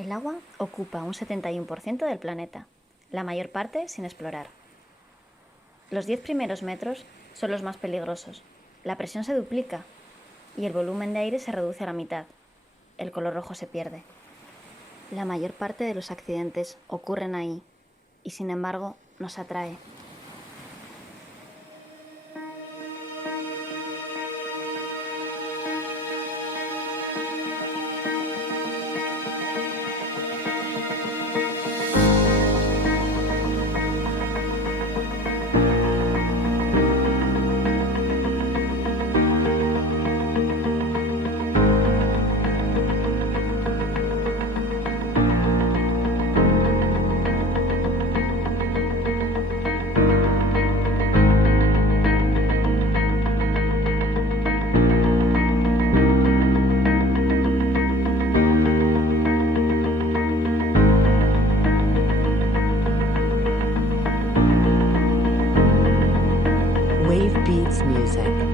El agua ocupa un 71% del planeta, la mayor parte sin explorar. Los 10 primeros metros son los más peligrosos. La presión se duplica y el volumen de aire se reduce a la mitad. El color rojo se pierde. La mayor parte de los accidentes ocurren ahí y, sin embargo, nos atrae. Wave Beats Music.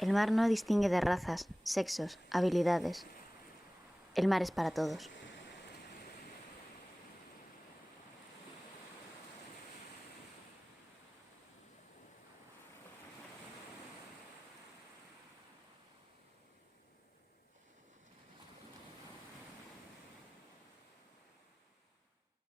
El mar no distingue de razas, sexos, habilidades. El mar es para todos.